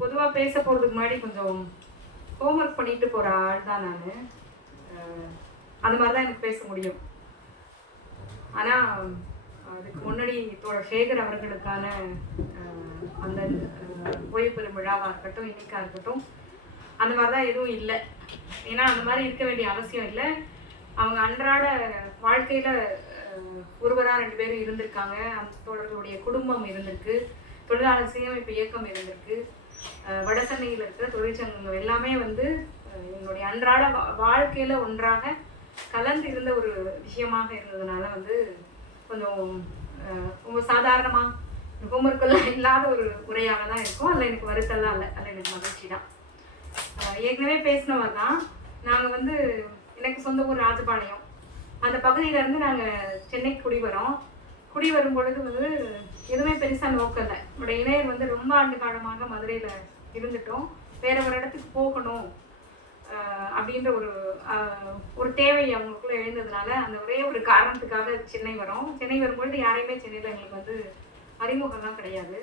பொதுவாக பேச போகிறதுக்கு முன்னாடி கொஞ்சம் ஹோம்ஒர்க் பண்ணிட்டு போகிற ஆள் தான் நான். அந்த மாதிரி தான் எனக்கு பேச முடியும். ஆனால் அதுக்கு முன்னாடி தோழர் சேகர் அவர்களுக்கான அந்த ஓய்வு பெறும் விழாவாக இருக்கட்டும் இன்னைக்காக இருக்கட்டும் அந்த மாதிரி தான் எதுவும் இல்லை. ஏன்னா அந்த மாதிரி இருக்க வேண்டிய அவசியம் இல்லை. அவங்க அன்றாட வாழ்க்கையில் ஒருவராக ரெண்டு பேரும் இருந்திருக்காங்க. அந்த தோழர்களுடைய குடும்பம் இருந்திருக்கு. தொழிலாளர் சீரமைப்பு இயக்கம் இருந்திருக்கு. வடசென்னையில் இருக்கிற தொழிற்சங்கங்கள் எல்லாமே வந்து என்னுடைய அன்றாட வா- ஒன்றாக கலந்து இருந்த ஒரு விஷயமாக இருந்ததுனால வந்து கொஞ்சம் ரொம்ப சாதாரணமாக ஹோம்ஒர்க்கெல்லாம் இல்லாத ஒரு உரையாக தான் இருக்கும். அதில் எனக்கு வருத்தெல்லாம் இல்லை. அதில் எனக்கு மகிழ்ச்சி தான். ஏற்கனவே பேசினவர் தான். நாங்கள் வந்து எனக்கு சொந்த ஊர் ராஜபாளையம். அந்த பகுதியிலேருந்து நாங்கள் சென்னைக்கு குடி வரோம் குடி வரும் பொழுது வந்து எதுவுமே பெருசாக நோக்கல. நம்மளோட இணையர் வந்து ரொம்ப ஆண்டு காலமாக மதுரையில் இருந்துட்டோம். வேற ஒரு இடத்துக்கு போகணும் அப்படின்ற ஒரு ஒரு தேவை அவங்களுக்குள்ள எழுந்ததுனால அந்த ஒரே ஒரு காரணத்துக்காக சென்னை வரோம். சென்னை வரும்பொழுது யாரையுமே சென்னையில் எங்களுக்கு வந்து அறிமுகம்லாம் கிடையாது.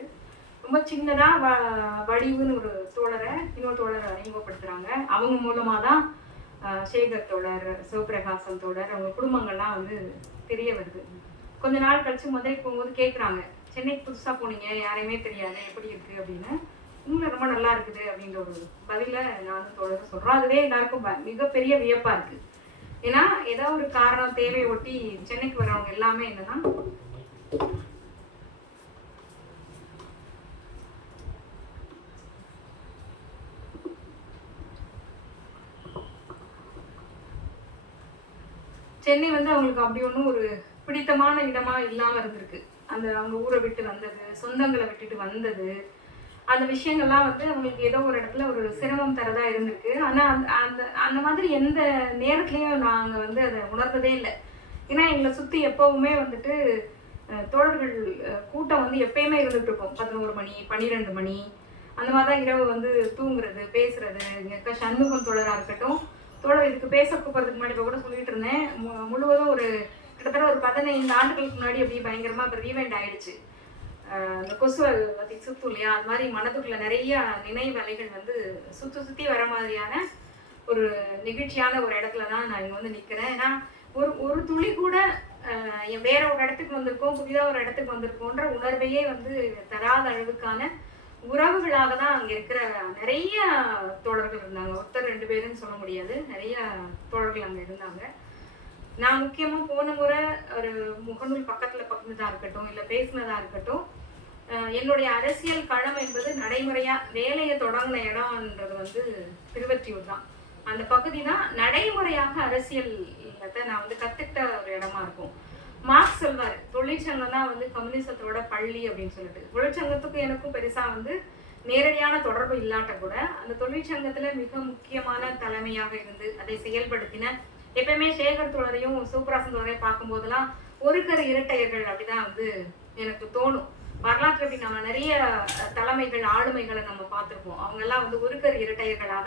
ரொம்ப சின்னதாக வ வடிவுன்னு ஒரு தோழரை இன்னொரு தோழரை அறிமுகப்படுத்துகிறாங்க அவங்க மூலமாக தான் சேகர் தோழர் சிவபிரகாசம் தோழர் அவங்க குடும்பங்கள்லாம் வந்து தெரிய வருது. கொஞ்ச நாள் கழிச்சு மதுரைக்கு போகும்போது கேட்குறாங்க சென்னைக்கு புதுசா போனீங்க யாரையுமே தெரியாது எப்படி இருக்கு அப்படின்னு. உங்களை ரொம்ப நல்லா இருக்குது அப்படின்ற ஒரு பதில வந்து தோழரும் சொல்கிறோம் அதுவே எல்லாருக்கும் மிகப்பெரிய வியப்பா இருக்கு. ஏன்னா ஏதோ ஒரு காரணம் தேவையை ஒட்டி சென்னைக்கு வரவங்க எல்லாமே என்னன்னா சென்னை வந்து அவங்களுக்கு அப்படி ஒன்றும் ஒரு பிடித்தமான இடமா இல்லாமல் இருந்திருக்கு. அந்த அவங்க ஊரை விட்டு வந்தது சொந்தங்களை விட்டுட்டு வந்தது. அந்த விஷயங்கள்லாம் வந்து அவங்களுக்கு ஏதோ ஒரு இடத்துல ஒரு சிரமம் தரதா இருந்திருக்கு. ஆனால் அந்த அந்த அந்த மாதிரி எந்த நேரத்துலையும் நாங்கள் வந்து அதை உணர்ந்ததே இல்லை. ஏன்னா எங்களை சுற்றி எப்போவுமே வந்துட்டு தோழர்கள் கூட்டம் வந்து எப்பயுமே இருந்துட்டு இருக்கும். பதினோரு மணி பன்னிரெண்டு மணி. அந்த மாதிரி தான் இரவு வந்து தூங்குறது பேசுறது. இங்க சண்முகம் தோழராக இருக்கட்டும் தோழர் இதுக்கு பேச கூப்பிட்றதுக்கு முன்னாடி இப்போ கூட சொல்லிட்டு இருந்தேன். மு- முழுவதும் ஒரு கிட்டத்தட்ட ஒரு பதினைந்து ஆண்டுகளுக்கு முன்னாடி அப்படியே பயங்கரமா இப்போ ரீவைண்ட் ஆயிடுச்சு. அந்த கொசு பற்றி சுத்தும் இல்லையா? அது மாதிரி மனதுக்குள்ள நிறைய நினைவு அலைகள் வந்து சுத்தி சுத்தி வர மாதிரியான ஒரு நிகழ்ச்சியான ஒரு இடத்துல தான் நான் இங்கே வந்து நிற்கிறேன் ஏன்னா ஒரு ஒரு துளி கூட என் வேற ஒரு இடத்துக்கு வந்திருக்கோம் புதிதாக ஒரு இடத்துக்கு வந்திருக்கோன்ற உணர்வையே வந்து தராத அளவுக்கான உறவுகளாக தான் அங்கே இருக்கிற நிறைய தோழர்கள் இருந்தாங்க. ஒருத்தர் ரெண்டு பேருன்னு சொல்ல முடியாது. நிறைய தோழர்கள் அங்கே இருந்தாங்க. நான் முக்கியமா போன முறை ஒரு முகநூல் பக்கத்துல பகிர்ந்ததா இருக்கட்டும் இல்ல பேசினதா இருக்கட்டும் என்னுடைய அரசியல் களம் என்பது நடைமுறையா வேலையை தொடங்கின இடம்ன்றது வந்து திருவற்றியூர் தான். அந்த பகுதி தான் நடைமுறையாக அரசியல் நான் வந்து கத்துக்கிட்ட ஒரு இடமா இருக்கும். மார்க்ஸ் சொல்வார் தொழிற்சங்கம் தான் வந்து கம்யூனிசத்தோட பள்ளி அப்படின்னு சொல்லிட்டு. தொழிற்சங்கத்துக்கும் எனக்கும் பெருசா வந்து நேரடியான தொடர்பு இல்லாட்ட கூட அந்த தொழிற்சங்கத்துல மிக முக்கியமான தலைமையாக இருந்து அதை செயல்படுத்தின எப்பயுமே சேகர் தோழரையும் சூப்பராசன் தோழரையும் பார்க்கும்போதெல்லாம் ஒரு கரு இரட்டையர்கள் அப்படிதான் வந்து எனக்கு தோணும். வரலாற்று அப்படி நம்ம நிறைய தலைமைகள் ஆளுமைகளை நம்ம பார்த்துருப்போம். அவங்க எல்லாம் வந்து ஒரு கரு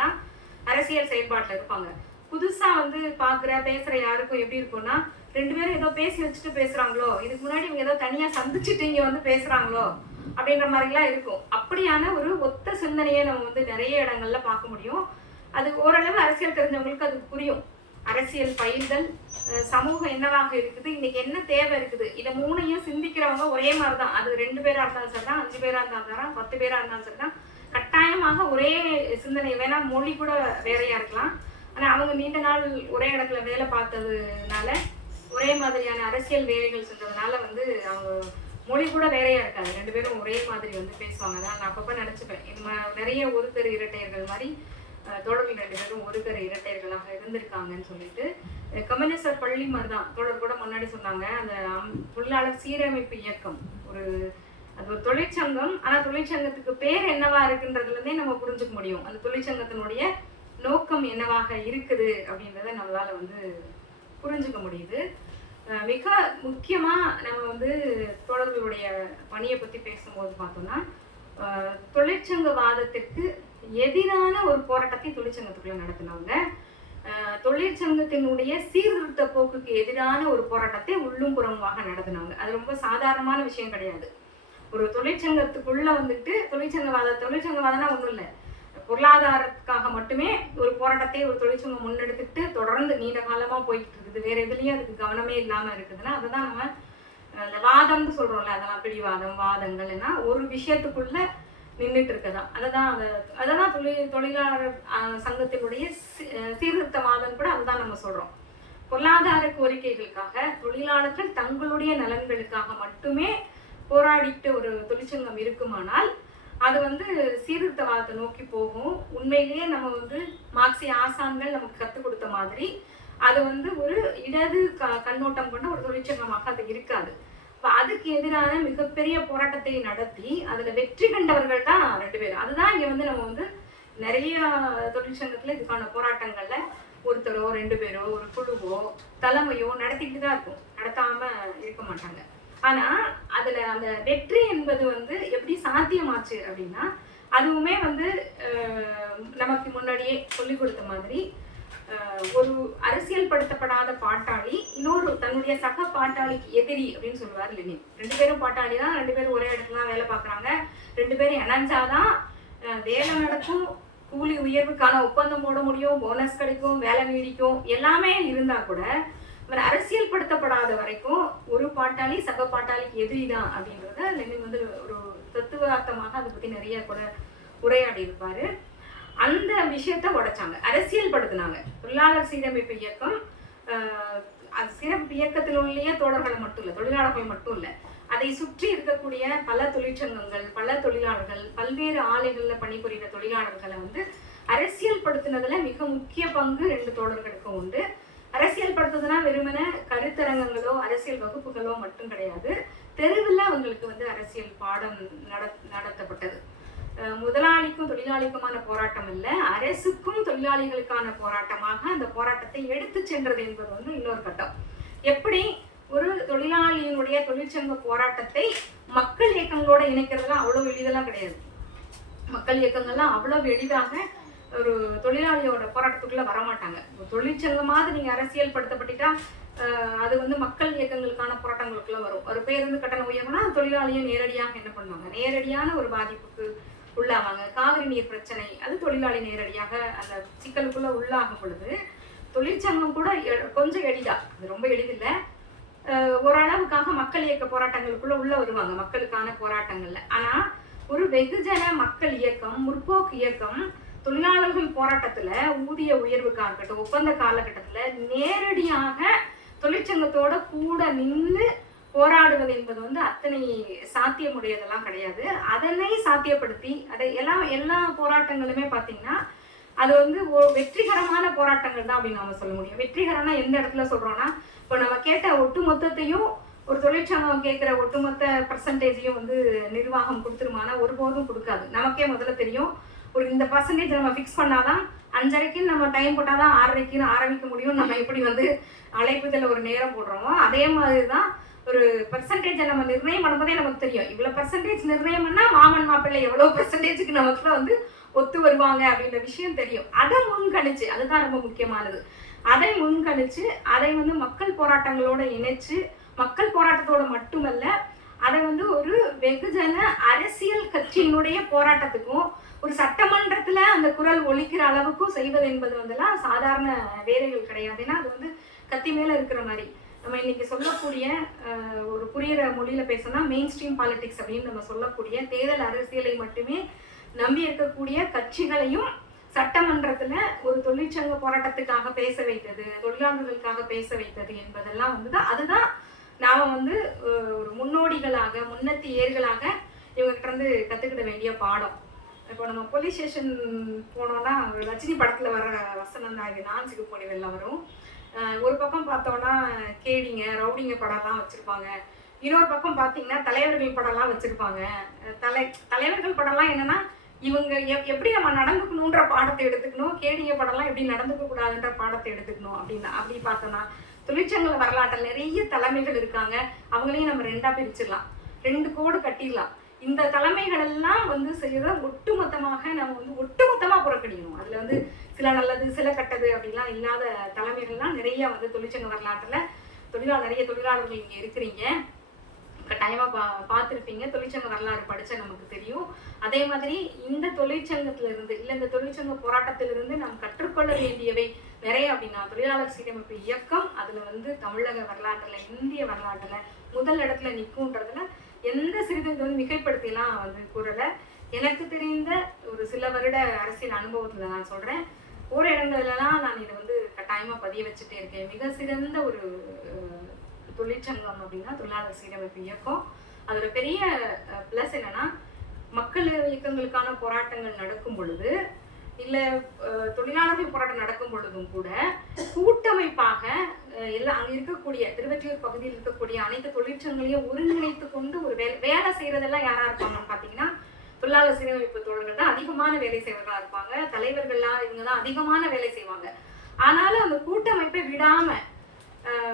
தான் அரசியல் செயல்பாட்டில் இருப்பாங்க. புதுசா வந்து பாக்குற பேசுற யாருக்கும் எப்படி இருக்கும்னா ரெண்டு பேரும் ஏதோ பேசி வச்சுட்டு பேசுறாங்களோ இதுக்கு முன்னாடி இவங்க ஏதோ தனியா சந்திச்சுட்டு இங்க வந்து பேசுறாங்களோ அப்படின்ற மாதிரிலாம் இருக்கும். அப்படியான ஒரு ஒத்த சிந்தனையை நம்ம வந்து நிறைய இடங்கள்ல பார்க்க முடியும். அது ஓரளவு அரசியல் தெரிஞ்சவங்களுக்கு அது புரியும். அரசியல் பயிர்கள் சமூகம் என்னவாக இருக்குது இன்னைக்கு என்ன தேவை இருக்குது இதை மூணையும் சிந்திக்கிறவங்க ஒரே மாதிரி தான் அது ரெண்டு பேரா இருந்தாலும் சரி தான் அஞ்சு பேரா இருந்தாலும் சரி தான் பத்து பேரா இருந்தாலும் சரி தான் கட்டாயமாக ஒரே சிந்தனை வேணா மொழி கூட வேறையா இருக்கலாம். ஆனா அவங்க நீண்ட நாள் ஒரே இடத்துல வேலை பார்த்ததுனால ஒரே மாதிரியான அரசியல் வேலைகள் செஞ்சதுனால வந்து அவங்க மொழி கூட வேறையா இருக்காது. ரெண்டு பேரும் ஒரே மாதிரி வந்து பேசுவாங்க. அதான் நான் அப்பப்ப நினைச்சுப்பேன். நிறைய ஒரு இரட்டையர்கள் மாதிரி தோழமை ரெண்டு பேரும் ஒரு இரட்டையர்களாக இருந்திருக்காங்கன்னு சொல்லிட்டு கம்யூனிஸ்டர் பள்ளி மாதிரி தான். தோழர் கூட முன்னாடி சொன்னாங்க அந்த தொழிலாளர் சீரமைப்பு இயக்கம் ஒரு அது ஒரு தொழிற்சங்கம். ஆனால் தொழிற்சங்கத்துக்கு பேர் என்னவா இருக்குன்றதுலேருந்தே நம்ம புரிஞ்சுக்க முடியும். அந்த தொழிற்சங்கத்தினுடைய நோக்கம் என்னவாக இருக்குது அப்படின்றத நம்மளால் வந்து புரிஞ்சுக்க முடியுது. மிக முக்கியமாக நம்ம வந்து தோழர்களுடைய பணியை பற்றி பேசும்போது பார்த்தோம்னா தொழிற்சங்கவாதத்திற்கு எதிரான ஒரு போராட்டத்தை தொழிற்சங்கத்துக்குள்ள நடத்தினவங்க. தொழிற்சங்கத்தினுடைய சீர்திருத்த போக்குக்கு எதிரான ஒரு போராட்டத்தை உள்ளும் புறமுமாக நடத்தினாங்க அது ரொம்ப சாதாரணமான விஷயம் கிடையாது. ஒரு தொழிற்சங்கத்துக்குள்ள வந்துட்டு தொழிற்சங்கவாத தொழிற்சங்கவாதம்னா ஒன்றும் இல்லை. பொருளாதாரத்துக்காக மட்டுமே ஒரு போராட்டத்தை ஒரு தொழிற்சங்கம் முன்னெடுத்துட்டு தொடர்ந்து நீண்ட காலமாக போயிட்டு இருக்குது வேற எதுலேயும் அதுக்கு கவனமே இல்லாமல் இருக்குதுன்னா அதை தான் நம்ம அந்த இந்த வாதம்னு சொல்கிறோம்ல அதெல்லாம் பிடிவாதம் வாதங்கள்னா ஒரு விஷயத்துக்குள்ள நின்றுட்டு இருக்கதா அததான் அதை அதெல்லாம் தொழில் தொழிலாளர் சங்கத்தினுடைய சீர்திருத்த மாதம் சீர்திருத்தவாதம் கூட அதுதான் நம்ம சொல்றோம். பொருளாதார கோரிக்கைகளுக்காக தொழிலாளர்கள் தங்களுடைய நலன்களுக்காக மட்டுமே போராடிட்டு ஒரு தொழிற்சங்கம் இருக்குமானால் அது வந்து சீர்திருத்தவாதத்தை நோக்கி போகும். உண்மையிலேயே நம்ம வந்து மார்க்சிய ஆசான்கள் நமக்கு கற்றுக் கொடுத்த மாதிரி அது வந்து ஒரு இடது க கண்ணோட்டம் கொண்ட ஒரு தொழிற்சங்கமாக அது இருக்காது. இப்போ அதுக்கு எதிரான மிகப்பெரிய போராட்டத்தை நடத்தி அதில் வெற்றி கண்டவர்கள் தான் ரெண்டு பேர். அதுதான் இங்கே வந்து நம்ம வந்து நிறைய தொழிற்சங்கத்தில் இதுக்கான போராட்டங்களில் ஒருத்தரோ ரெண்டு பேரோ ஒரு குழுவோ தலைமையோ நடத்திக்கிட்டு தான் இருக்கும். நடத்தாமல் இருக்க மாட்டாங்க. ஆனால் அதில் அந்த வெற்றி என்பது வந்து எப்படி சாத்தியமாச்சு அப்படின்னா அதுவுமே வந்து நமக்கு முன்னாடியே சொல்லி கொடுத்த மாதிரி ஒரு அரசியல் படுத்தப்படாத பாட்டாளி இன்னொரு தன்னுடைய சக பாட்டாளிக்கு எதிரி அப்படின்னு சொல்லுவார் லெனின். ரெண்டு பேரும் பாட்டாளி தான் ரெண்டு பேரும் ஒரே இடத்துல தான் வேலை பார்க்குறாங்க. ரெண்டு பேரும் இணைஞ்சாதான் வேலை நடக்கும் கூலி உயர்வுக்கான ஒப்பந்தம் போட முடியும் போனஸ் கிடைக்கும் வேலை நீடிக்கும் எல்லாமே இருந்தா கூட இவர் அரசியல் படுத்தப்படாத வரைக்கும் ஒரு பாட்டாளி சக பாட்டாளிக்கு எதிரி தான் அப்படின்றத லெனின் வந்து ஒரு தத்துவார்த்தமாக அதை பற்றி நிறைய கூட உரையாடி இருப்பாரு அந்த விஷயத்த உடைச்சாங்க. அரசியல்படுத்தினாங்க. தொழிலாளர் சீரமைப்பு இயக்கம் அது சீரமைப்பு இயக்கத்தில் உள்ளே தோழர்களை மட்டும் இல்லை தொழிலாளர்கள் மட்டும் இல்லை. அதை சுற்றி இருக்கக்கூடிய பல தொழிற்சங்கங்கள் பல தொழிலாளர்கள் பல்வேறு ஆலைகளில் பணிபுரிகிற தொழிலாளர்களை வந்து அரசியல் படுத்தினதுல மிக முக்கிய பங்கு ரெண்டு தோழர்களுக்கும் உண்டு. அரசியல் படுத்துறதுனா வெறுமன கருத்தரங்கங்களோ அரசியல் வகுப்புகளோ மட்டும் கிடையாது. தெருவில் அவங்களுக்கு வந்து அரசியல் பாடம் நட நடத்தப்பட்டது. முதலாளிக்கும் தொழிலாளிக்குமான போராட்டம் இல்லை. அரசுக்கும் தொழிலாளிகளுக்கான போராட்டமாக அந்த போராட்டத்தை எடுத்து சென்றது என்பது வந்து இன்னொரு கட்டம். எப்படி? ஒரு தொழிலாளியினுடைய தொழிற்சங்க போராட்டத்தை மக்கள் இயக்கங்களோட இணைக்கிறதுலாம் அவ்வளவு எளிதெல்லாம் கிடையாது. மக்கள் இயக்கங்கள்லாம் அவ்வளவு எளிதாக ஒரு தொழிலாளியோட போராட்டத்துக்குள்ள வரமாட்டாங்க. தொழிற்சங்கமாவது நீங்க அரசியல் படுத்தப்பட்டுட்டா அது வந்து மக்கள் இயக்கங்களுக்கான போராட்டங்களுக்குள்ள வரும். ஒரு பேருந்து கட்டண உயர்வுனா தொழிலாளியை நேரடியாக என்ன பண்ணுவாங்க? நேரடியான ஒரு பாதிப்புக்கு உள்ளாவாங்க. காவிரி நீர் பிரச்சனை அது தொழிலாளி நேரடியாக அந்த சிக்கலுக்குள்ள உள்ளாகும் பொழுது தொழிற்சங்கம் கூட எ- கொஞ்சம் எளிதா அது ரொம்ப எளிதில்லை. ஓரளவுக்காக மக்கள் இயக்க போராட்டங்களுக்குள்ள உள்ள வருவாங்க மக்களுக்கான போராட்டங்கள்ல. ஆனா ஒரு வெகுஜன மக்கள் இயக்கம் முற்போக்கு இயக்கம் தொழிலாளர்கள் போராட்டத்துல ஊதிய உயர்வுக்காக இருக்கட்டும் ஒப்பந்த காலகட்டத்துல நேரடியாக தொழிற்சங்கத்தோட கூட நின்று போராடுவது என்பது வந்து அத்தனை சாத்தியமுடையதெல்லாம் கிடையாது. அதனை சாத்தியப்படுத்தி அதை எல்லா எல்லா போராட்டங்களுமே பார்த்தீங்கன்னா அது வந்து வெற்றிகரமான போராட்டங்கள் தான் அப்படின்னு நம்ம சொல்ல முடியும். வெற்றிகரம்னா எந்த இடத்துல சொல்றோம்னா இப்போ நம்ம கேட்ட ஒட்டு மொத்தத்தையும் ஒரு தொழிற்சங்கம் கேட்குற ஒட்டுமொத்த பர்சன்டேஜையும் வந்து நிர்வாகம் கொடுத்துருமானா ஒருபோதும் கொடுக்காது. நமக்கே முதல்ல தெரியும். ஒரு இந்த பர்சன்டேஜ் நம்ம ஃபிக்ஸ் பண்ணாதான் அஞ்சரைக்குன்னு நம்ம டைம் போட்டால் தான் ஆறரைக்குன்னு ஆரம்பிக்க முடியும் நம்ம எப்படி வந்து அழைப்புதல் ஒரு நேரம் போடுறோமோ அதே மாதிரி தான் ஒரு பர்சன்டேஜை நம்ம நிர்ணயம் பண்ணும்போதே நமக்கு தெரியும். இவ்வளோ பர்சன்டேஜ் நிர்ணயம் பண்ணா மாமன் மாப்பிள்ளை எவ்வளோ பர்சன்டேஜுக்கு நமக்குள்ள வந்து ஒத்து வருவாங்க அப்படின்ற விஷயம் தெரியும். அதை முன்கணிச்சு அதுதான் ரொம்ப முக்கியமானது. அதை முன்கணிச்சு அதை வந்து மக்கள் போராட்டங்களோட இணைச்சு மக்கள் போராட்டத்தோட மட்டுமல்ல அதை வந்து ஒரு வெகுஜன அரசியல் கட்சியினுடைய போராட்டத்துக்கும் ஒரு சட்டமன்றத்துல அந்த குரல் ஒழிக்கிற அளவுக்கும் செய்வது என்பது வந்துலாம் சாதாரண வேலைகள் கிடையாது. ஏன்னா அது வந்து கத்தி மேல இருக்கிற மாதிரி. நம்ம இன்னைக்கு சொல்லக்கூடிய ஒரு புரியிற மொழியில பேசணும்னா மெயின் ஸ்ட்ரீம் பாலிடிக்ஸ் அப்படின்னு நம்ம சொல்லக்கூடிய தேர்தல் அரசியலை மட்டுமே நம்பி இருக்கக்கூடிய கட்சிகளையும் சட்டமன்றத்துல ஒரு தொழிற்சங்க போராட்டத்துக்காக பேச வைத்தது தொழிலாளர்களுக்காக பேச வைத்தது என்பதெல்லாம் வந்து அதுதான் நாம வந்து ஒரு முன்னோடிகளாக முன்னத்தி ஏர்களாக இவங்ககிட்ட இருந்து கத்துக்கிட வேண்டிய பாடம். இப்போ நம்ம போலீஸ் ஸ்டேஷன் போனோம்னா ரஜினி படத்துல வர வசனம் தான் இது. நான்சுக்கு போனவெல்லாம் வரும். ஒரு பக்கம் பார்த்தோம்னா கேடிங்க ரவுடிங்க படம்லாம் வச்சுருப்பாங்க. இன்னொரு பக்கம் பார்த்தீங்கன்னா தலைவர்கள் படம்லாம் வச்சுருப்பாங்க. தலை தலைவர்கள் படம்லாம் என்னன்னா இவங்க எப்- எப்படி நம்ம நடந்துக்கணுன்ற பாடத்தை எடுத்துக்கணும் கேடிங்க படம்லாம் எப்படி நடந்துக்க கூடாதுன்ற பாடத்தை எடுத்துக்கணும் அப்படின்னா அப்படி பார்த்தோன்னா தொழிற்சங்க வரலாற்றில் நிறைய தலைமைகள் இருக்காங்க. அவங்களையும் நம்ம ரெண்டாக பிரிச்சிடலாம். ரெண்டு கோடு கட்டிடலாம். இந்த தலைமைகள் எல்லாம் வந்து செய்யறத ஒட்டுமொத்தமாக நம்ம வந்து ஒட்டுமொத்தமாக புறக்கணிக்கணும். அதில் வந்து சில நல்லது சில கெட்டது அப்படிலாம் இல்லாத தலைமைகள்லாம் நிறைய வந்து தொழிற்சங்க வரலாற்றில் தொழிலாளர் நிறைய தொழிலாளர்கள் இங்கே இருக்கிறீங்க. கட்டாயமாக பா பார்த்துருப்பீங்க. தொழிற்சங்க வரலாறு படித்தா நமக்கு தெரியும். அதே மாதிரி இந்த தொழிற்சங்கத்திலிருந்து இல்லை இந்த தொழிற்சங்க போராட்டத்திலிருந்து நாம் கற்றுக்கொள்ள வேண்டியவை நிறைய அப்படின்னா தொழிலாளர் சீரமைப்பு இயக்கம் அதில் வந்து தமிழக வரலாற்றில் இந்திய வரலாற்றில் முதல் இடத்துல நிற்கும்ன்றதுல எந்த சிறிது இது வந்து மிகைப்படுத்திலாம் வந்து கூறலை. எனக்கு தெரிந்த ஒரு சில வருட அரசியல் அனுபவத்தில் நான் சொல்கிறேன் போகிற இடங்கள்லாம் நான் இதை வந்து கட்டாயமா பதிய வச்சுட்டே இருக்கேன். மிக சிறந்த ஒரு தொழிற்சங்கம் அப்படின்னா தொழிலாளர் சீரமைப்பு இயக்கம். அதோட பெரிய ப்ளஸ் என்னன்னா மக்கள் இயக்கங்களுக்கான போராட்டங்கள் நடக்கும் பொழுது இல்லை அஹ், தொழிலாளர்கள் போராட்டம் நடக்கும் பொழுதும் கூட கூட்டமைப்பாக அஹ், எல்லா அங்க இருக்கக்கூடிய திருவற்றியூர் பகுதியில் இருக்கக்கூடிய அனைத்து தொழிற்சங்கங்களையும் ஒருங்கிணைத்து கொண்டு ஒரு வேலை வேலை செய்யறதெல்லாம் யாரா இருப்பாங்கன்னு பார்த்தீங்கன்னா தொழிலாளர் சீரமைப்பு தோழர்கள் தான் அதிகமான வேலை செய்வர்களாக இருப்பாங்க. தலைவர்கள்லாம் இவங்க தான் அதிகமான வேலை செய்வாங்க. ஆனாலும் அந்த கூட்டமைப்பை விடாம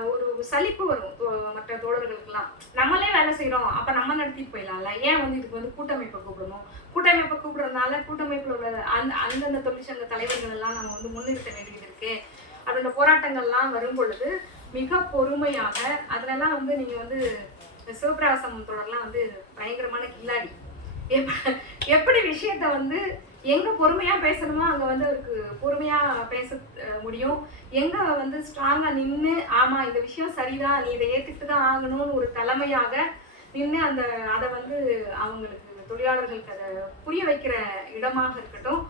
ஒரு சலிப்பு வரும் தோ- மற்ற தோழர்களுக்கெல்லாம். நம்மளே வேலை செய்கிறோம் அப்ப நம்ம நடத்திட்டு போயிடலாம்ல. ஏன் வந்து இதுக்கு வந்து கூட்டமைப்பை கூப்பிடணும்? கூட்டமைப்பை கூப்பிடுறதுனால கூட்டமைப்பில் உள்ள அந்த அந்தந்த தொழிற்சங்க தலைவர்கள் எல்லாம் நம்ம வந்து முன்னிறுத்த வேண்டியது இருக்கு. அதோட போராட்டங்கள்லாம் வரும் பொழுது மிக பொறுமையாக அதுலலாம் வந்து நீங்க வந்து சிவபிராசம் தொடர்லாம் வந்து பயங்கரமான கில்லாடி. எப்படி விஷயத்த வந்து எங்க பொறுமையா பேசணுமோ அங்க வந்து அவருக்கு பொறுமையா பேச முடியும். எங்க வந்து ஸ்ட்ராங்கா நின்று ஆமா இந்த விஷயம் சரிதான் நீ இதை ஏற்றுக்கிட்டு தான் ஆகணும்னு ஒரு தலைமையாக நின்று அந்த அதை வந்து அவங்களுக்கு தொழிலாளர்களுக்கு அதை புரிய வைக்கிற இடமாக இருக்கட்டும்.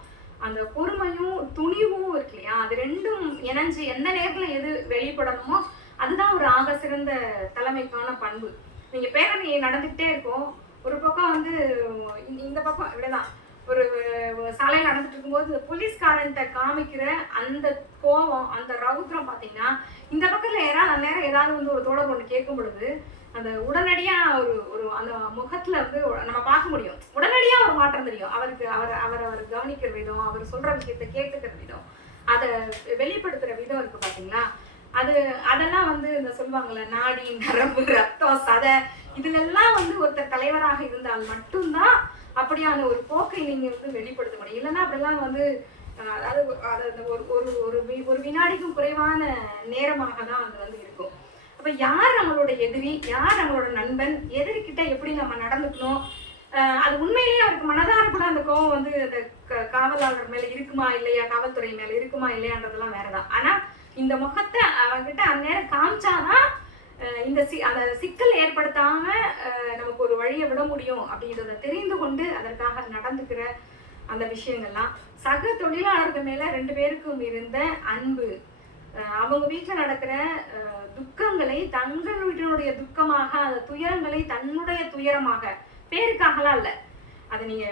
அந்த பொறுமையும் துணிவும் இருக்கு இல்லையா? அது ரெண்டும் இணைஞ்சு எந்த நேரத்துல எது வெளிப்படணுமோ அதுதான் ஒரு ஆக சிறந்த தலைமைக்கான பண்பு. நீங்க பேரணி நடந்துகிட்டே இருக்கும். ஒரு பக்கம் வந்து அப்படிதான். ஒரு சாலையில் நடந்துட்டு இருக்கும்போது இந்த போலீஸ்காரன்ட்ட காமிக்கிற அந்த கோபம் அந்த ரவுத்திரம் பார்த்தீங்கன்னா இந்த பக்கத்தில் யாராவது நேரம் ஏதாவது வந்து ஒரு தோழர் ஒன்று கேட்கும் பொழுது அந்த உடனடியாக ஒரு ஒரு அந்த முகத்தில் வந்து நம்ம பார்க்க முடியும். உடனடியாக ஒரு மாற்றம் தெரியும். அவருக்கு அவர் அவர் அவர் கவனிக்கிற விதம் அவர் சொல்கிற விஷயத்த கேட்டுக்கிற விதம் அதை வெளிப்படுத்துகிற விதம் இருக்குது பார்த்தீங்களா அது அதெல்லாம் வந்து இந்த சொல்லுவாங்கல்ல நாடி நரம்பு ரத்தம் சதை இதுலெல்லாம் வந்து ஒருத்தர் தலைவராக இருந்தால் மட்டும்தான் அப்படியான ஒரு போக்கை நீங்க வந்து வெளிப்படுத்த முடியும். இல்லைன்னா அப்படிலாம் வந்து அதாவது அது அந்த ஒரு ஒரு ஒரு வி- ஒரு வினாடிக்கும் குறைவான நேரமாக தான் அது வந்து இருக்கும். அப்ப யார் நம்மளோட எதிரி யார் நம்மளோட நண்பன் எதிரிக்கிட்ட எப்படி நம்ம நடந்துக்கணும்? அது உண்மையிலேயே அவருக்கு மனதார கூட அந்த கோவம் வந்து அந்த க- காவலாளர் மேல இருக்குமா இல்லையா? காவல்துறை மேல இருக்குமா இல்லையான்றதெல்லாம் வேறதான். ஆனா இந்த முகத்தை அவன்கிட்ட அந்நேரம் காமிச்சாதான் இந்த சி அந்த சிக்கல் ஏற்படுத்தாம நமக்கு ஒரு வழியை விட முடியும் அப்படின்றத தெரிந்து கொண்டு அதற்காக நடந்துக்கிற அந்த விஷயங்கள்லாம். சக தொழிலாளர்கள் மேல ரெண்டு பேருக்கும் இருந்த அன்பு அவங்க வீட்டில் நடக்கிற துக்கங்களை தங்கள் வீட்டினுடைய துக்கமாக அந்த துயரங்களை தன்னுடைய துயரமாக பேருக்காகலாம் இல்லை. அது நீங்க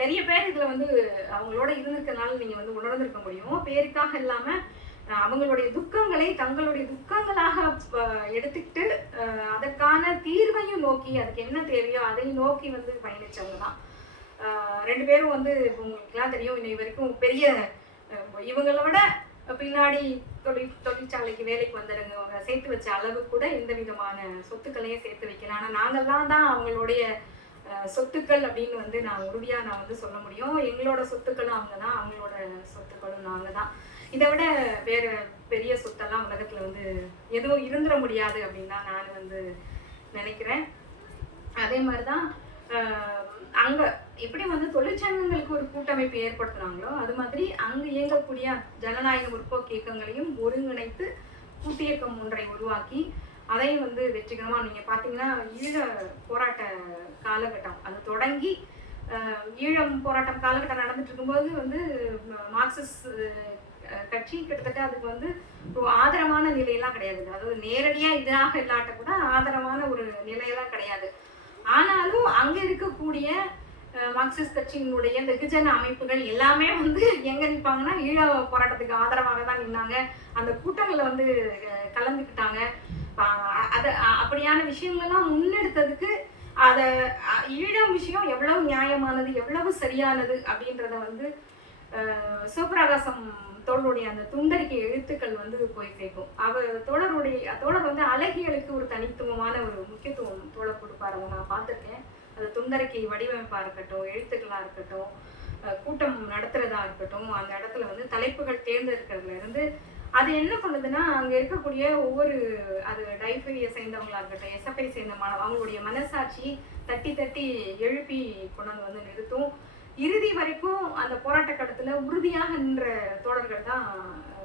நிறைய பேர் இதுல வந்து அவங்களோட இருந்திருக்கனால நீங்க வந்து உணர்ந்திருக்க முடியும். பேருக்காக இல்லாம அவங்களுடைய துக்கங்களை தங்களுடைய துக்கங்களாக எடுத்துக்கிட்டு அதற்கான தீர்வையும் நோக்கி அதுக்கு என்ன தேவையோ அதை நோக்கி வந்து பயணிச்சவங்க தான். ரெண்டு பேரும் வந்து உங்களுக்குலாம் தெரியும் இன்னை வரைக்கும் பெரிய அஹ், இவங்கள விட பின்னாடி தொழில் தொழிற்சாலைக்கு வேலைக்கு வந்துடுங்க அவங்க சேர்த்து வச்ச அளவு கூட எந்த விதமான சொத்துக்களையும் சேர்த்து வைக்கல ஆனால் நாங்கள்லாம் தான் அவங்களுடைய சொத்துக்கள் அப்படின்னு வந்து நான் உறுதியாக நான் வந்து சொல்ல முடியும். எங்களோட சொத்துக்களும் அவங்க தான் அவங்களோட சொத்துக்களும் நாங்கள் தான். இதை விட வேற பெரிய சொத்தெல்லாம் உலகத்துல வந்து எதுவும் இருந்துட முடியாது அப்படின்னு தான் நான் வந்து நினைக்கிறேன். அதே மாதிரிதான் ஆஹ், அங்க எப்படி வந்து தொழிற்சங்கங்களுக்கு ஒரு கூட்டமைப்பு ஏற்படுத்துனாங்களோ அது மாதிரி அங்கே இயங்கக்கூடிய ஜனநாயக முற்போக்கு இயக்கங்களையும் ஒருங்கிணைத்து கூட்டியக்கம் ஒன்றை உருவாக்கி அதையும் வந்து வெற்றிகரமாக நீங்கள் பார்த்தீங்கன்னா ஈழ போராட்ட காலகட்டம். அது தொடங்கி ஈழம் போராட்டம் காலகட்டம் நடந்துட்டு இருக்கும்போது வந்து மார்க்சிஸ்ட் கட்சி கிட்டத்தட்ட அதுக்கு வந்து ஒரு ஆதரவான நிலையெல்லாம் கிடையாது. அதாவது நேரடியாக இதாக இல்லாட்ட கூட ஆதரவான ஒரு நிலையெல்லாம் கிடையாது. ஆனாலும் அங்கே இருக்கக்கூடிய மார்க்சிஸ்ட் கட்சியினுடைய வெகுஜன அமைப்புகள் எல்லாமே வந்து எங்கே நிற்பாங்கன்னா ஈழ போராட்டத்துக்கு ஆதரவாக தான் நின்னாங்க. அந்த கூட்டங்களில் வந்து கலந்துக்கிட்டாங்க. அது அப்படியான விஷயங்கள்லாம் முன்னெடுத்ததுக்கு அதை ஈழம் விஷயம் எவ்வளவு நியாயமானது எவ்வளவு சரியானது அப்படின்றத வந்து சிவபிரகாசம் தோழருடைய அந்த துண்டறிக்கை எழுத்துக்கள் வந்து போய் சேர்க்கும். அவர் தோழருடைய தோழர் வந்து அழகியலுக்கு ஒரு தனித்துவமான ஒரு முக்கியத்துவம் தோழர் கொடுப்பார். அதை நான் பார்த்துருக்கேன். அது துண்டறிக்கை வடிவமைப்பாக இருக்கட்டும் எழுத்துக்களாக இருக்கட்டும் கூட்டம் நடத்துறதா இருக்கட்டும் அந்த இடத்துல வந்து தலைப்புகள் தேர்ந்தெடுக்கிறதுல இருந்து அது என்ன பண்ணுதுன்னா அங்கே இருக்கக்கூடிய ஒவ்வொரு அது டைஃபரியை சேர்ந்தவங்களா இருக்கட்டும் எஸ்எஃப்ஐ சேர்ந்த மாணவ அவங்களுடைய மனசாட்சி தட்டி தட்டி எழுப்பி கொண்டாந்து வந்து நிறுத்தும். இறுதி வரைக்கும் அந்த போராட்ட கடத்துல உறுதியாக நின்ற தோழர்கள் தான்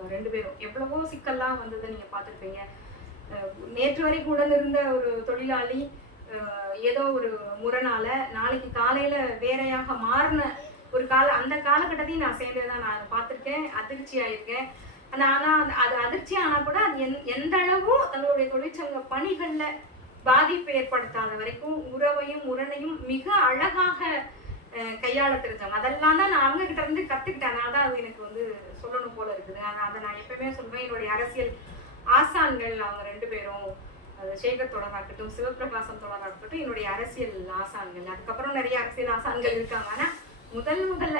ரெண்டு பேரும். எவ்வளவோ சிக்கல்லாம் வந்ததை நீங்க பார்த்துருப்பீங்க. நேற்று வரைக்கும் உடன் இருந்த ஒரு தொழிலாளி ஏதோ ஒரு முரணால நாளைக்கு காலையில வேறையாக மாறின ஒரு கால அந்த காலகட்டத்தையும் நான் சேர்ந்ததான் நான் பார்த்துருக்கேன் அதிர்ச்சி ஆயிருக்கேன். ஆனா ஆனா அந்த- அது அதிர்ச்சி ஆனா கூட அது எந்- எந்த அளவும் தங்களுடைய தொழிற்சங்க பணிகள்ல பாதிப்பு ஏற்படுத்தாத வரைக்கும் உறவையும் உரணையும் மிக அழகாக கையாள தெரிஞ்சவங்க. அதெல்லாம் தான் நான் அவங்க கிட்ட இருந்து கத்துக்கிட்டேன். அதனால தான் அது எனக்கு வந்து சொல்லணும் போல இருக்குது. ஆனால் அதை நான் எப்பவுமே சொல்லுவேன் என்னுடைய அரசியல் ஆசான்கள் அவங்க ரெண்டு பேரும். சேகர் தொடராக இருக்கட்டும் சிவபிரகாசம் தொடராக இருக்கட்டும் என்னுடைய அரசியல் ஆசான்கள். அதுக்கப்புறம் நிறைய அரசியல் ஆசான்கள் இருக்காங்க. ஆனா முதல் முதல்ல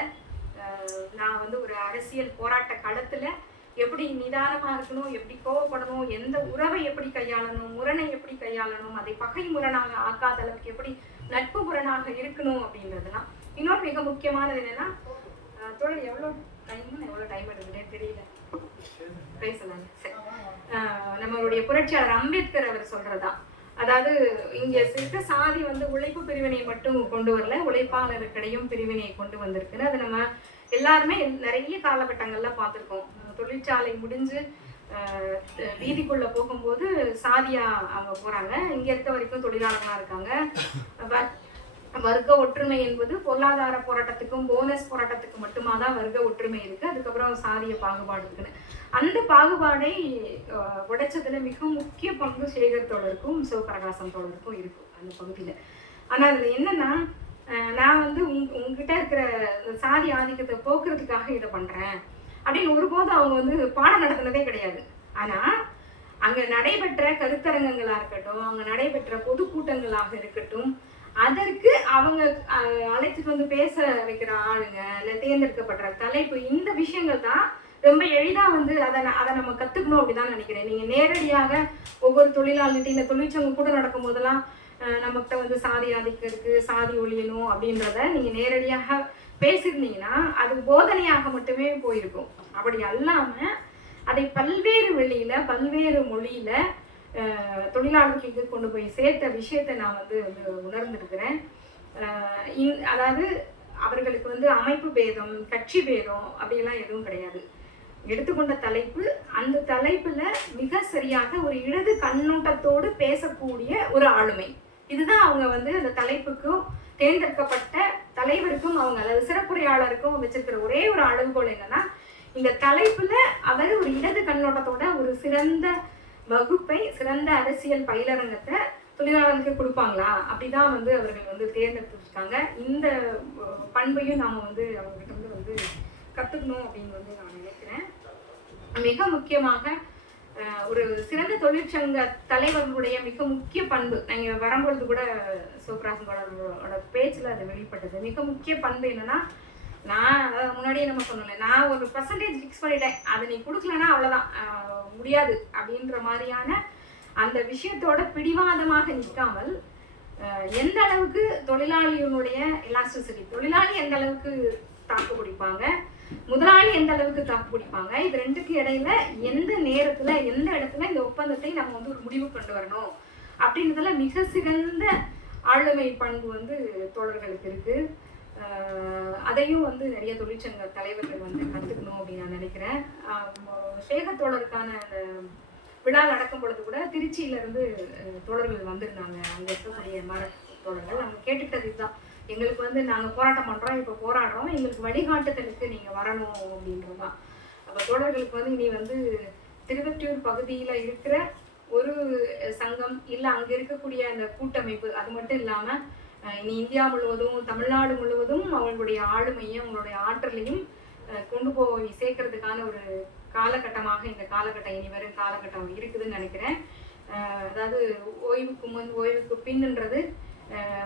நான் வந்து ஒரு அரசியல் போராட்ட களத்துல எப்படி நிதானமா இருக்கணும் எப்படி கோவப்படணும் எந்த உறவை எப்படி கையாளணும் முரணை எப்படி கையாளணும் அதை பகை முரணாக ஆக்காத அளவுக்கு எப்படி நட்பு முரணாக இருக்கணும் அப்படின்றதுலாம் இன்னொரு மிக முக்கியமானது என்னன்னா தொழில் தோழர் எவ்வளவு டைம் எவ்வளோ டைம் எடுக்குதுன்னே தெரியல. பேசலாம் சரி. நம்மளுடைய புரட்சியாளர் அம்பேத்கர் அவர் சொல்றதுதான். அதாவது இங்க இருக்க சாதி வந்து உழைப்பு பிரிவினை மட்டும் கொண்டு வரல உழைப்பாளருக்கிடையும் பிரிவினையை கொண்டு வந்திருக்குன்னு அது நம்ம எல்லாருமே நிறைய காலகட்டங்கள்ல பார்த்துருக்கோம். தொழிற்சாலை முடிஞ்சு வீதிக்குள்ள போகும்போது சாதியா அவங்க போறாங்க. இங்க இருக்க வரைக்கும் தொழிலாளர்களா இருக்காங்க. வர்க்க ஒற்றுமை என்பது பொருளாதார போராட்டத்துக்கும் போனஸ் போராட்டத்துக்கு மட்டுமா தான் வர்க்க ஒற்றுமை இருக்கு. அதுக்கப்புறம் சாதிய பாகுபாடு இருக்குன்னு. அந்த பாகுபாடை உடைச்சதுல மிக முக்கிய பங்கு சேகர் தொடருக்கும் சிவபிரகாசம் தொடருக்கும் இருக்கும் அந்த பகுதியில. ஆனா அதுல என்னன்னா நான் வந்து உங் உங்ககிட்ட இருக்கிற சாதி ஆதிக்கத்தை போக்குறதுக்காக இதை பண்றேன். அப்படின்னு ஒருபோதும் அவங்க வந்து பாடம் நடத்தினதே கிடையாது. ஆனா அங்க நடைபெற்ற கருத்தரங்கங்களா இருக்கட்டும் அங்க நடைபெற்ற பொதுக்கூட்டங்களாக இருக்கட்டும் அதற்கு அவங்க அழைச்சிட்டு வந்து பேச வைக்கிற ஆளுங்க இல்லை தேர்ந்தெடுக்கப்படுற தலைப்பு இந்த விஷயங்கள் தான் ரொம்ப எளிதாக வந்து அதை அதை நம்ம கற்றுக்கணும் அப்படிதான் நினைக்கிறேன். நீங்கள் நேரடியாக ஒவ்வொரு தொழிலாளிகிட்ட இந்த தொழிற்சங்கம் கூட நடக்கும் போதெல்லாம் நம்மகிட்ட வந்து சாதி ஆதிக்கம் சாதி ஒழியணும் அப்படின்றத நீங்கள் நேரடியாக பேசியிருந்தீங்கன்னா அது போதனையாக மட்டுமே போயிருக்கும். அப்படி அல்லாமல் அதை பல்வேறு வழியில் பல்வேறு மொழியில் தொழிலாளர்களுக்கு கொண்டு போய் சேர்த்த விஷயத்தை நான் வந்து வந்து உணர்ந்திருக்கிறேன். இன் அதாவது அவர்களுக்கு வந்து அமைப்பு பேதம் கட்சி பேதம் அப்படியெல்லாம் எதுவும் கிடையாது. எடுத்துக்கொண்ட தலைப்பு அந்த தலைப்புல மிக சரியாக ஒரு இடது கண்ணோட்டத்தோடு பேசக்கூடிய ஒரு ஆளுமை. இதுதான் அவங்க வந்து அந்த தலைப்புக்கும் தேர்ந்தெடுக்கப்பட்ட தலைவருக்கும் அவங்க அதாவது சிறப்புரையாளருக்கும் வச்சிருக்கிற ஒரே ஒரு அளவுகோல் என்னன்னா இந்த தலைப்புல அவர் ஒரு இடது கண்ணோட்டத்தோட ஒரு சிறந்த வகுப்பை சிறந்த அரசியல் பயிலரங்கத்தை தொழிலாளர்களுக்கு கொடுப்பாங்களா? அப்படிதான் வந்து அவர்கள் வந்து தேர்ந்தெடுத்துருக்காங்க. இந்த பண்பையும் நாம வந்து அவங்ககிட்ட வந்து வந்து கத்துக்கணும் அப்படின்னு வந்து நான் நினைக்கிறேன். மிக முக்கியமாக ஒரு சிறந்த தொழிற்சங்க தலைவர்களுடைய மிக முக்கிய பண்பு நீங்கள் வரும்பொழுது கூட சோப்ராசங்களோட பேச்சில் அது வெளிப்பட்டது. மிக முக்கிய பண்பு என்னன்னா நான் முன்னாடியே நம்ம சொன்னோம்ல நான் ஒரு பர்சன்டேஜ் ஃபிக்ஸ் பண்ணிட்டேன். அதை நீ கொடுக்கலன்னா அவ்வளோதான் முடியாது அப்படின்ற மாதிரியான அந்த விஷயத்தோட பிடிவாதமாக நிற்காமல் எந்த அளவுக்கு தொழிலாளியினுடைய எலாஸ்டிசிட்டி தொழிலாளி எந்த அளவுக்கு தாக்கு பிடிப்பாங்க முதலாளி எந்த அளவுக்கு தாக்கு பிடிப்பாங்க இது ரெண்டுக்கு இடையில எந்த நேரத்துல எந்த இடத்துல இந்த ஒப்பந்தத்தை நம்ம வந்து ஒரு முடிவு கொண்டு வரணும் அப்படின்றதுல மிக சிறந்த ஆளுமை பண்பு வந்து தோழர்களுக்கு இருக்குது அதையும் வந்து நிறைய தொழிற்சங்க தலைவர்கள் வந்து கற்றுக்கணும் அப்படின்னு நான் நினைக்கிறேன். சேக தோழருக்கான அந்த விழா நடக்கும் பொழுது கூட திருச்சியில இருந்து தோழர்கள் வந்திருந்தாங்க. அங்கே இருக்கக்கூடிய மர தோழர்கள். நம்ம கேட்டுக்கிட்டது இதுதான். எங்களுக்கு வந்து நாங்கள் போராட்டம் பண்ணுறோம் இப்போ போராடுறோம். எங்களுக்கு வழிகாட்டுதலுக்கு நீங்கள் வரணும் அப்படின்றது தான் அப்போ தோழர்களுக்கு வந்து இனி வந்து திருவற்றியூர் பகுதியில் இருக்கிற ஒரு சங்கம் இல்லை அங்கே இருக்கக்கூடிய அந்த கூட்டமைப்பு அது மட்டும் இல்லாமல் இனி இந்தியா முழுவதும் தமிழ்நாடு முழுவதும் அவங்களுடைய ஆளுமையும் அவங்களுடைய ஆற்றலையும் கொண்டு போய் சேர்க்கறதுக்கான ஒரு காலகட்டமாக இந்த காலகட்டம் இனி வரும் காலகட்டம் இருக்குதுன்னு நினைக்கிறேன். அதாவது ஓய்வுக்கு முன் ஓய்வுக்கு பின்ன்றது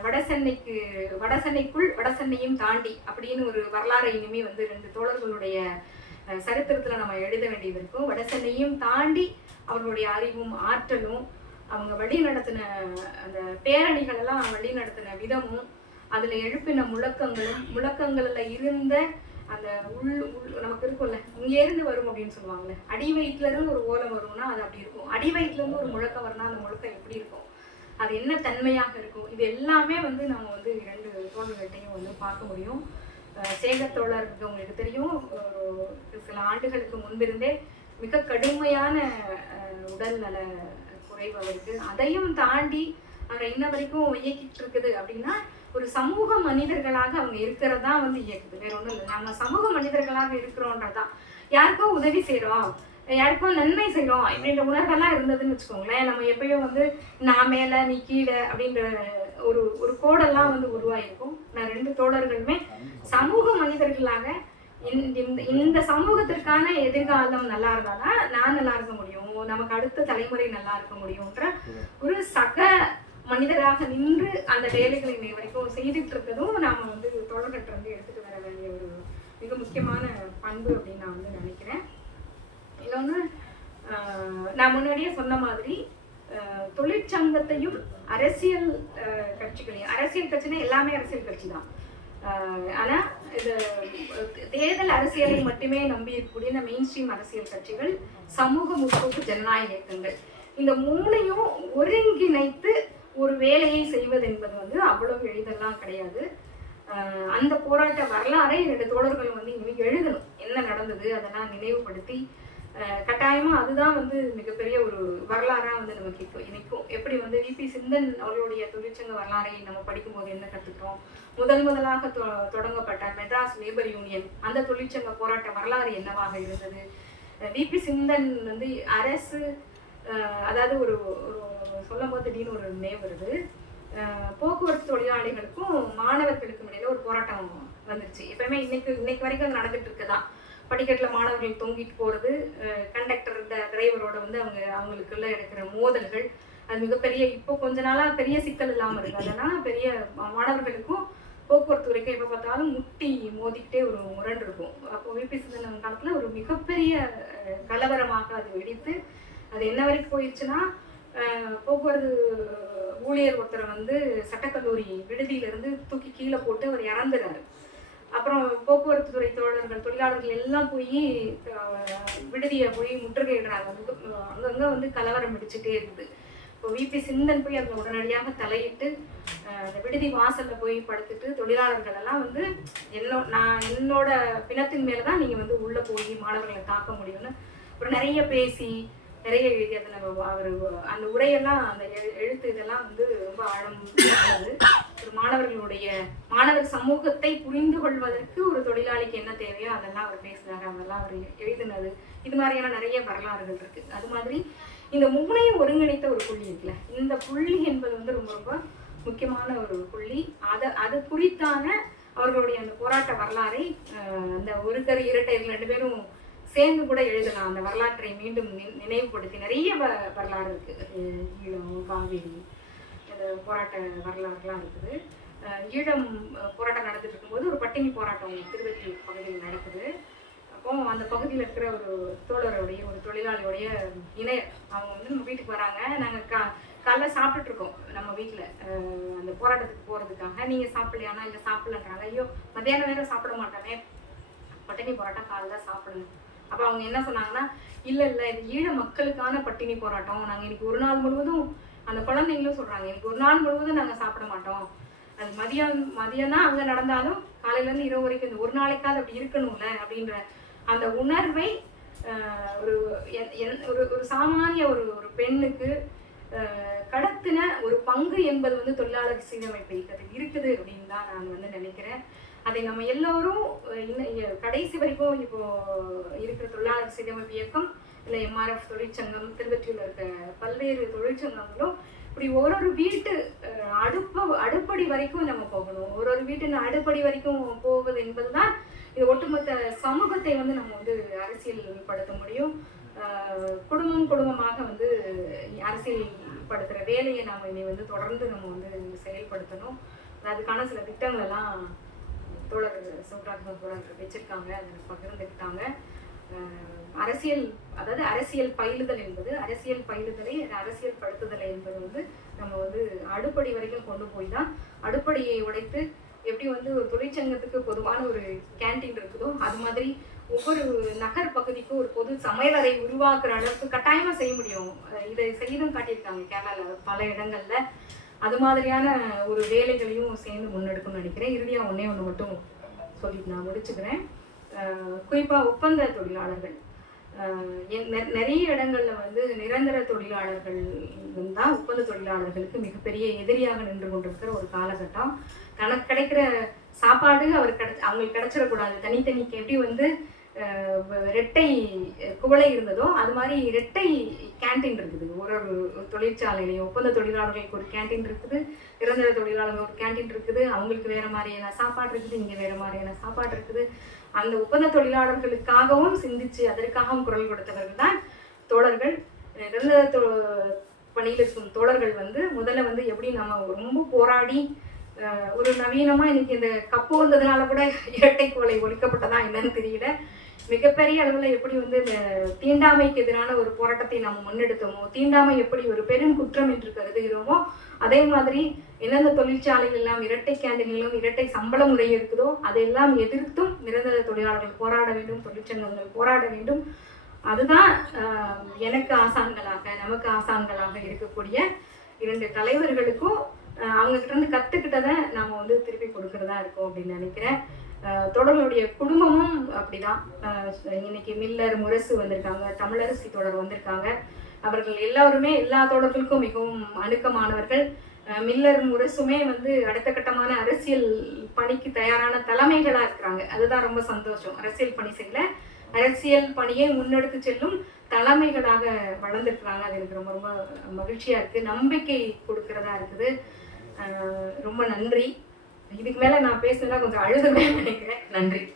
வடசென்னைக்கு வடசென்னைக்குள் வடசென்னையும் தாண்டி அப்படின்னு ஒரு வரலாறை இனிமே வந்து ரெண்டு தோழர்களுடைய சரித்திரத்தில் நம்ம எழுத வேண்டியது இருக்கும். வடசென்னையும் தாண்டி அவர்களுடைய அறிவும் ஆற்றலும் அவங்க வழி நடத்தின அந்த பேரணிகள் எல்லாம் வழி நடத்தின விதமும் அதுல எழுப்பின முழக்கங்களும் முழக்கங்கள்ல இருந்த அந்த உள் உள் நமக்கு இருக்கும்ல இங்கே இருந்து வரும் அப்படின்னு சொல்லுவாங்கல்ல அடி வயிற்றுல இருந்து ஒரு ஓலம் வரும்னா அது அப்படி இருக்கும். அடி வயிற்றுல இருந்து ஒரு முழக்கம் வரும்னா அந்த முழக்கம் எப்படி இருக்கும்? அது என்ன தன்மையாக இருக்கும்? இது எல்லாமே வந்து நம்ம வந்து இரண்டு தோழர்கள்ட்டையும் வந்து பார்க்க முடியும். சேகத்தோழர் உங்களுக்கு தெரியும். சில ஆண்டுகளுக்கு முன்பிருந்தே மிக கடுமையான உடல்நல உடல் நல குறைவு அவருக்கு. அதையும் தாண்டி அவரை இன்ன வரைக்கும் இயக்கிட்டு இருக்குது அப்படின்னா ஒரு சமூக மனிதர்களாக அவங்க இருக்கிறதா வந்து இயக்குது. வேற ஒன்றும் இல்லை. நம்ம சமூக மனிதர்களாக இருக்கிறோன்றதான் யாருக்கோ உதவி செய்றோம். யாருக்கோ நன்மை செய்றோம். இப்படின்ற உணர்வெல்லாம் இருந்ததுன்னு வச்சுக்கோங்களேன். நம்ம எப்பயும் வந்து நான் மேல நீ கீழே அப்படின்ற ஒரு ஒரு கோடெல்லாம் வந்து உருவாயிருக்கும். நான் ரெண்டு தோழர்களுமே சமூக மனிதர்களாக இந்த இந்த- இந்த சமூகத்திற்கான எதிர்காலம் நல்லா இருந்தாதான் நான் நல்லா இருக்க முடியும் நமக்கு அடுத்த தலைமுறை நல்லா இருக்க முடியும்ன்ற ஒரு சக மனிதராக நின்று அந்த வேலைகளை இன்னை வரைக்கும் செய்துட்டு இருக்கிறதும் நாம வந்து தொடர்கிட்ட இருந்து எடுத்துட்டு வர வேண்டிய ஒரு மிக முக்கியமான பண்பு அப்படின்னு நான் வந்து நினைக்கிறேன். இன்னொன்று நான் முன்னாடியே சொன்ன மாதிரி ஆஹ், தொழிற்சங்கத்தையும் அரசியல் ஆஹ், கட்சிகளையும் அரசியல் கட்சினா எல்லாமே அரசியல் கட்சி தான். ஆனால் இது தேர்தல் அரசியலை மட்டுமே நம்பி இருக்கக்கூடிய இந்த மெயின் ஸ்ட்ரீம் அரசியல் கட்சிகள் சமூக முற்போக்கு ஜனநாயக இயக்கங்கள். இந்த மூணையும் ஒருங்கிணைத்து ஒரு வேலையை செய்வது என்பது வந்து அவ்வளவு எளிதெல்லாம் கிடையாது. அந்த போராட்ட வரலாறை ரெண்டு தோழர்கள் வந்து இனிமேல் எழுதணும். என்ன நடந்தது அதெல்லாம் நினைவுபடுத்தி கட்டாயமாக கட்டாயமா அதுதான் வந்து மிகப்பெரிய ஒரு வரலாறா வந்து நமக்கு இப்போ இணைக்கும். எப்படி வந்து விபி சிந்தன் அவர்களுடைய தொழிற்சங்க வரலாறை நம்ம படிக்கும்போது என்ன கற்றுக்கிறோம் முதல் முதலாக தொ- தொடங்கப்பட்ட மெட்ராஸ் லேபர் யூனியன் அந்த தொழிற்சங்க போராட்ட வரலாறு என்னவாக இருந்தது? விபி சிந்தன் வந்து அரசு அதாவது ஒரு ஒரு சொல்லும் போது திடீர்னு ஒரு நினைவு வருது. போக்குவரத்து தொழிலாளிகளுக்கும் மாணவர்களுக்கும் இடையில ஒரு போராட்டம் வந்துருச்சு. எப்பயுமே இன்னைக்கு இன்னைக்கு வரைக்கும் அது நடந்துட்டு இருக்குதான். படிக்கட்டில் மாணவர்கள் தொங்கிட்டு போகிறது கண்டக்டர் டிரைவரோட வந்து அவங்க அவங்களுக்குள்ள எடுக்கிற மோதல்கள் அது மிகப்பெரிய இப்போ கொஞ்ச நாளாக பெரிய சிக்கல் இல்லாமல் இருக்கு. அதனால் பெரிய மாணவர்களுக்கும் போக்குவரத்து துறைக்கும் எப்போ பார்த்தாலும் முட்டி மோதிக்கிட்டே ஒரு முரண் இருக்கும். அப்போ விபி சிந்தன் காலத்தில் ஒரு மிகப்பெரிய கலவரமாக அது வெடித்து அது என்ன வரைக்கும் போயிடுச்சுன்னா போக்குவரத்து ஊழியர் ஒருத்தரை வந்து சட்டக்கல்லூரி விடுதியிலேருந்து தூக்கி கீழே போட்டு அவர் இறந்துறாரு. அப்புறம் போக்குவரத்து துறை தோழர்கள் தொழிலாளர்கள் எல்லாம் போய் விடுதியை போய் முற்றுகையிடுறாங்க அங்கங்கே வந்து கலவரம் வெடிச்சுட்டே இருக்குது. இப்போ விபி சிந்தன் போய் அங்கே உடனடியாக தலையிட்டு அந்த விடுதி வாசலில் போய் படுத்துட்டு தொழிலாளர்கள் எல்லாம் வந்து என்னோ நான் என்னோட பிணத்தின் மேலே தான் நீங்கள் வந்து உள்ளே போய் மாணவர்களை தாக்க முடியும்னு அப்புறம் நிறைய பேசி நிறைய எழுதி அதில் அவர் அந்த உரையெல்லாம் அந்த எழுத்து இதெல்லாம் வந்து ரொம்ப ஆழம் ஒரு மாணவர்களுடைய மாணவர் சமூகத்தை புரிந்து கொள்வதற்கு ஒரு தொழிலாளிக்கு என்ன தேவையோ அதெல்லாம் அவர் பேசினாரு அதெல்லாம் அவர் எழுதினது இது மாதிரியான நிறைய வரலாறுகள் இருக்கு. அது மாதிரி இந்த மூணையும் ஒருங்கிணைத்த ஒரு புள்ளி இருக்குல்ல இந்த புள்ளி என்பது வந்து ரொம்ப ரொம்ப முக்கியமான ஒரு புள்ளி. அதை அது குறித்தான அவர்களுடைய அந்த போராட்ட வரலாறை அந்த ஒரு கரு இரட்டையர்கள் ரெண்டு பேரும் சேர்ந்து கூட எழுதலாம். அந்த வரலாற்றை மீண்டும் நி- நினைவுபடுத்தி நிறைய வ- வரலாறு இருக்கு. அஹ் ஈழம் போராட்ட வரலாறுலாம் இருக்குது. ஈழம் போராட்டம் நடந்துட்டு இருக்கும்போது ஒரு பட்டினி போராட்டம் திருவெற்றி பகுதியில் நடக்குது. அப்போ அந்த பகுதியில் இருக்கிற ஒரு தோழருடைய ஒரு தொழிலாளியுடைய இணைய அவங்க வந்து நம்ம வீட்டுக்கு வராங்க. நாங்கள் கா காலைல சாப்பிட்டுட்டு இருக்கோம் நம்ம வீட்டில் அந்த போராட்டத்துக்கு போகிறதுக்காக நீங்கள் சாப்பிடலையானா இல்லை சாப்பிடலன்றாங்க. ஐயோ மத்தியானம் வேற சாப்பிட மாட்டோமே. பட்டினி போராட்டம் காலைல சாப்பிடுங்க அப்போ அவங்க என்ன சொன்னாங்கன்னா இல்லை இல்லை இது ஈழ மக்களுக்கான பட்டினி போராட்டம். நாங்கள் இன்னைக்கு ஒரு நாள் முழுவதும் அந்த குழந்தைங்களும் சொல்கிறாங்க எனக்கு ஒரு நாள் முழுவதும் நாங்கள் சாப்பிட மாட்டோம். அது மதியம் மதியம் தான் அங்கே நடந்தாலும் காலையிலேருந்து இரவு வரைக்கும் இந்த ஒரு நாளைக்காவது அப்படி இருக்கணும்ல அப்படின்ற அந்த உணர்வை ஒரு என்- ஒரு ஒரு சாமானிய ஒரு ஒரு பெண்ணுக்கு கடத்தின ஒரு பங்கு என்பது வந்து தொழிலாளர் சீரமைப்பு இயக்கத்தில் இருக்குது அப்படின்னு தான் நான் வந்து நினைக்கிறேன். அதை நம்ம எல்லோரும் இன்னும் கடைசி வரைக்கும் இப்போ இருக்கிற தொழிலாளர் சீரமைப்பு இயக்கம் இல்லை எம்ஆர்எஃப் தொழிற்சங்கம் திருவற்றியில் இருக்க பல்வேறு தொழிற்சங்கங்களும் இப்படி ஒரு ஒரு வீட்டு அடுப்ப அடுப்படி வரைக்கும் நம்ம போகணும். ஒரு ஒரு வீட்டின் அடுப்படி வரைக்கும் போவது என்பதுதான் இது ஒட்டுமொத்த சமூகத்தை வந்து நம்ம வந்து அரசியல்படுத்த முடியும். குடும்பம் குடும்பமாக வந்து அரசியல்படுத்துகிற வேலையை நாம் இனி வந்து தொடர்ந்து நம்ம வந்து செயல்படுத்தணும். அதுக்கான சில திட்டங்கள் எல்லாம் தோழர் சிவராஜன் தோழர் வச்சிருக்காங்க அதை பகிர்ந்துக்கிட்டாங்க. அரசியல் அதாவது அரசியல் பயிலுதல் என்பது அரசியல் பயிலுதலை அரசியல் படுத்துதலை என்பது வந்து நம்ம வந்து அடுப்படி வரைக்கும் கொண்டு போய் தான் அடுப்படியை உடைத்து எப்படி வந்து ஒரு தொழிற்சங்கத்துக்கு பொதுவான ஒரு கேண்டீன் இருக்குதோ அது மாதிரி ஒவ்வொரு நகர் பகுதிக்கும் ஒரு பொது சமையலறை உருவாக்குற அளவுக்கு கட்டாயமா செய்ய முடியும். இதை செய்தும் காட்டியிருக்காங்க கேரளாவில் பல இடங்கள்ல. அது மாதிரியான ஒரு வேலைகளையும் சேர்ந்து முன்னெடுக்கணும்னு நினைக்கிறேன். இறுதியாக ஒன்றே ஒன்று மட்டும் சொல்லிட்டு நான் முடிச்சுக்கிறேன். குறிப்பாக ஒப்பந்த தொழிலாளர்கள். நெ- நிறைய இடங்களில் வந்து நிரந்தர தொழிலாளர்கள் தான் ஒப்பந்த தொழிலாளர்களுக்கு மிகப்பெரிய எதிரியாக நின்று கொண்டிருக்கிற ஒரு காலகட்டம். தனக்கு கிடைக்கிற சாப்பாடு அவர் கிடை அவங்களுக்கு கிடைச்சிடக்கூடாது. தனித்தனிக்கு எப்படி வந்து ரெட்டை குவளை இருந்ததோ அது மாதிரி ரெட்டை கேண்டீன் இருக்குது. ஒரு ஒரு தொழிற்சாலையிலையும் ஒப்பந்த தொழிலாளர்களுக்கு ஒரு கேண்டீன் இருக்குது. நிரந்தர தொழிலாளர்கள் ஒரு கேண்டீன் இருக்குது. அவங்களுக்கு வேற மாதிரியான சாப்பாடு இருக்குது. இங்கே வேற மாதிரியான சாப்பாடு இருக்குது. அந்த ஒப்பந்த தொழிலாளர்களுக்காகவும் சிந்திச்சு அதற்காகவும் குரல் கொடுத்தவர்கள் தான் தோழர்கள். நிரந்தர தொ- பணியில் இருக்கும் தோழர்கள் வந்து முதல்ல வந்து எப்படி நம்ம ரொம்ப போராடி ஒரு நவீனமாக இன்னைக்கு இந்த கப்பு வந்ததுனால கூட இரட்டை கோலை ஒழிக்கப்பட்டதா என்னன்னு தெரியல. மிகப்பெரிய அளவில் எப்படி வந்து இந்த தீண்டாமைக்கு எதிரான ஒரு போராட்டத்தை நாம் முன்னெடுத்தோமோ தீண்டாமை எப்படி ஒரு பெரும் குற்றம் என்று கருதுகிறோமோ அதே மாதிரி எந்தெந்த தொழிற்சாலைகள் எல்லாம் இரட்டை கேண்டீன்களும் இரட்டை சம்பள முறை இருக்குதோ அதையெல்லாம் எதிர்த்தும் நிரந்தர தொழிலாளர்கள் போராட வேண்டும் தொழிற்சங்கங்கள் போராட வேண்டும். அதுதான் எனக்கு ஆசான்களாக நமக்கு ஆசான்களாக இருக்கக்கூடிய இரண்டு தலைவர்களுக்கும் ஆஹ், அவங்க கிட்ட இருந்து கத்துக்கிட்டதை நாம வந்து திருப்பி கொடுக்கறதா இருக்கும் அப்படின்னு நினைக்கிறேன். தொடர்களுடைய குடும்பமும் அப்படிதான். இன்னைக்கு மில்லர் முரசு வந்திருக்காங்க தமிழரசி தொடர் வந்திருக்காங்க. அவர்கள் எல்லாருமே எல்லா தொடர்களுக்கும் மிகவும் அணுக்கமானவர்கள். மில்லர் முரசுமே வந்து அடுத்த கட்டமான அரசியல் பணிக்கு தயாரான தலைமைகளா இருக்கிறாங்க. அதுதான் ரொம்ப சந்தோஷம். அரசியல் பணி செய்யல. அரசியல் பணியை முன்னெடுத்து செல்லும் தலைமைகளாக வளர்ந்துருக்குறாங்க. அது எனக்கு ரொம்ப ரொம்ப மகிழ்ச்சியா இருக்கு. நம்பிக்கை கொடுக்கறதா இருக்குது. ரொம்ப நன்றி. இதுக்கு மேல நான் பேசுனா கொஞ்சம் அழுதுமே நினைக்கிறேன். நன்றி.